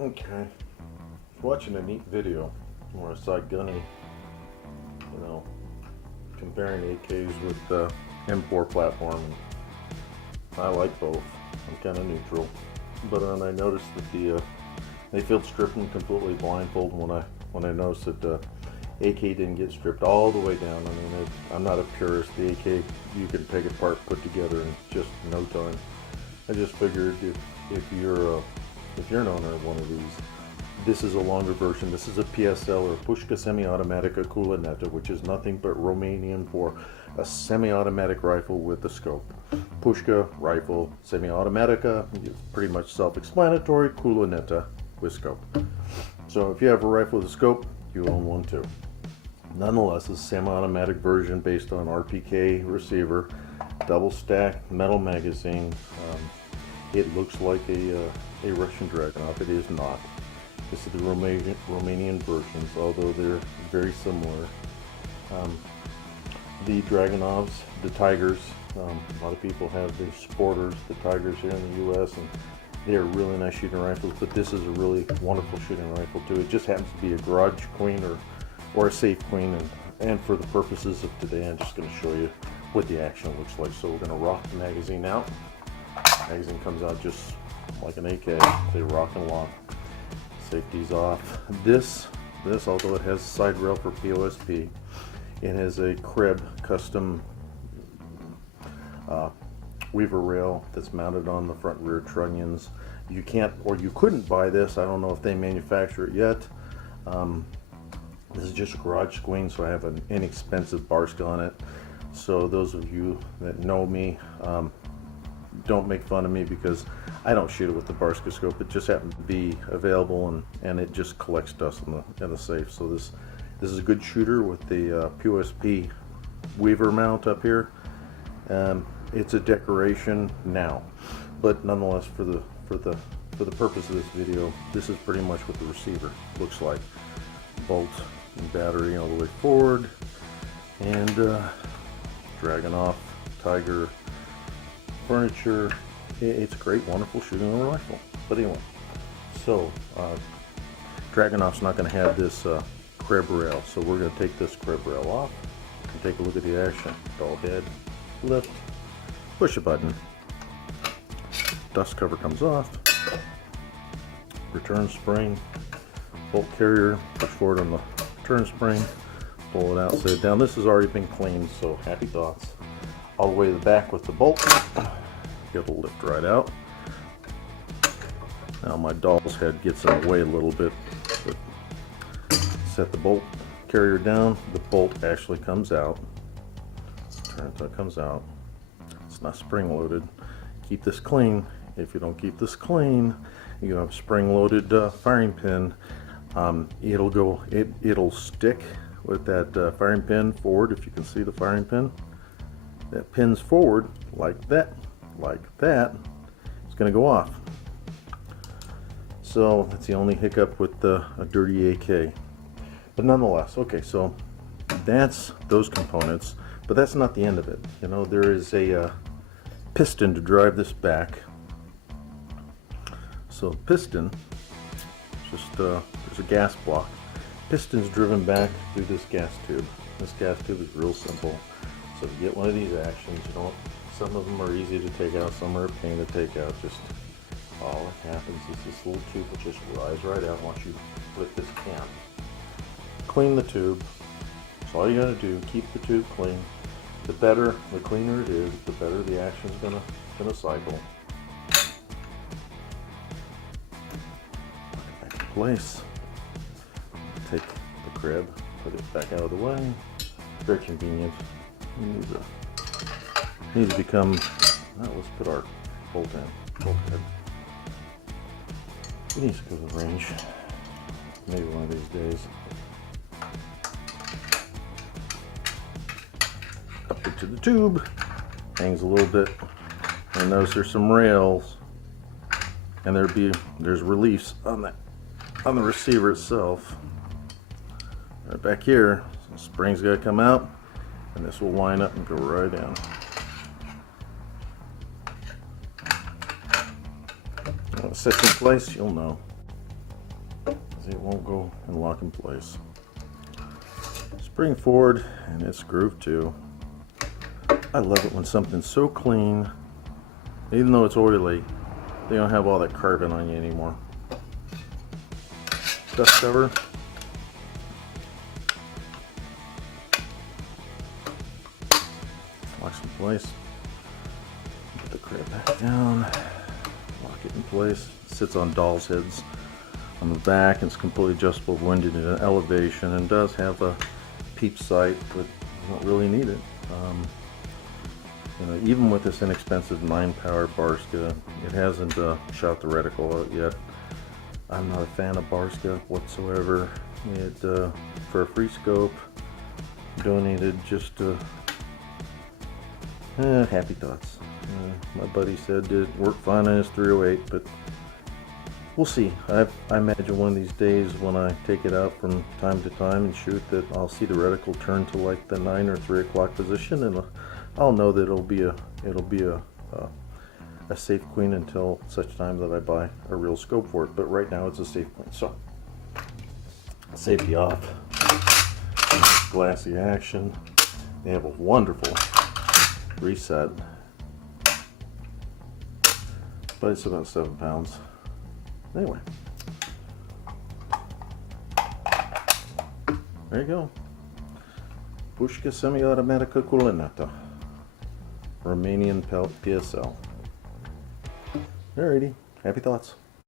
Okay, watching a neat video where I saw Gunny, comparing AKs with the M4 platform. I like both. I'm kind of neutral, but then I noticed that they field stripped them completely blindfold when I noticed that AK didn't get stripped all the way down. I mean, I'm not a purist. The AK you can take apart, put together in just no time. I just figured if you're an owner of one of these, this is a longer version. This is a PSL or Pushka Semi-Automatica Kulineta, which is nothing but Romanian for a semi-automatic rifle with a scope. Pushka rifle, semi-automatica, pretty much self-explanatory. Kulineta with scope. So if you have a rifle with a scope, you own one too. Nonetheless, it's a semi-automatic version based on RPK receiver, double stack metal magazine. It looks like a Russian Dragunov. It is not. This is the Romanian versions, although they're very similar. The Dragunovs, the Tigers, a lot of people have the Sporters, the Tigers here in the U.S., and they are really nice shooting rifles, but this is a really wonderful shooting rifle too. It just happens to be a garage queen or a safe queen, and for the purposes of today, I'm just going to show you what the action looks like. So we're going to rock the magazine out. The magazine comes out just like an AK. They rock and lock. Safety's off. This, although it has side rail for POSP, it has a crib custom weaver rail that's mounted on the front rear trunnions. You can't, or you couldn't buy this. I don't know if they manufacture it yet. This is just a garage queen, so I have an inexpensive Barska on it. So those of you that know me, don't make fun of me because I don't shoot it with the Barska scope. It just happens to be available, and it just collects dust in the safe. So this is a good shooter with the POSP weaver mount up here. It's a decoration now, but nonetheless, for the purpose of this video, this is pretty much what the receiver looks like. Bolt and battery all the way forward, and Dragunov Tiger furniture. It's a great, wonderful shooting rifle. But anyway, so Dragunov's not going to have this crib rail, so we're going to take this crib rail off and take a look at the action. Dull head, lift, push a button, dust cover comes off, return spring, bolt carrier, push forward on the return spring, pull it out, set it down. This has already been cleaned, so happy thoughts. All the way to the back with the bolt. It'll lift right out. Now my doll's head gets in the way a little bit, but set the bolt carrier down. The bolt actually comes out. Turn until it comes out. It's not spring loaded. Keep this clean. If you don't keep this clean, you have a spring loaded firing pin. It'll stick with that firing pin forward. If you can see the firing pin, that pins forward like that. It's going to go off. So that's the only hiccup with a dirty AK. But nonetheless, okay, so that's those components, but that's not the end of it. There is a piston to drive this back. So piston, just there's a gas block. Piston's driven back through this gas tube. This gas tube is real simple. So to get one of these actions, some of them are easy to take out, some are a pain to take out. Just all that happens is this little tube will just rise right out once you flip this cam. Clean the tube. That's all you gotta do. Keep the tube clean. The cleaner it is, the better the action's gonna cycle. Back in place. Take the crib, put it back out of the way. Very convenient. Need to become. Let's put our bolt head. We need to go to the range. Maybe one of these days. Up into the tube. Hangs a little bit. And notice there's some rails, and there's reliefs on the receiver itself. Right back here, some spring's got to come out, and this will line up and go right in. When it sits in place, you'll know. See, it won't go and lock in place. Spring forward, and it's grooved too. I love it when something's so clean, even though it's oily, they don't have all that carbon on you anymore. Dust cover. Locks in place. Put the crap back down. Lock it in place. It sits on doll's heads on the back, and it's completely adjustable when you need an elevation, and does have a peep sight, but you don't really need it. You know, even with this inexpensive 9-power Barska, it hasn't shot the reticle out yet. I'm not a fan of Barska whatsoever. It for a free scope, donated just happy thoughts. My buddy said it worked fine on his 308, but we'll see. I imagine one of these days when I take it out from time to time and shoot, that I'll see the reticle turn to like the 9 or 3 o'clock position, and I'll know that it'll be a safe queen until such time that I buy a real scope for it. But right now it's a safe queen. So safety off, glassy action. They have a wonderful reset, but it's about 7 pounds. Anyway, there you go. Pushka semi-automatica Kulinata, Romanian PSL. Alrighty, happy thoughts.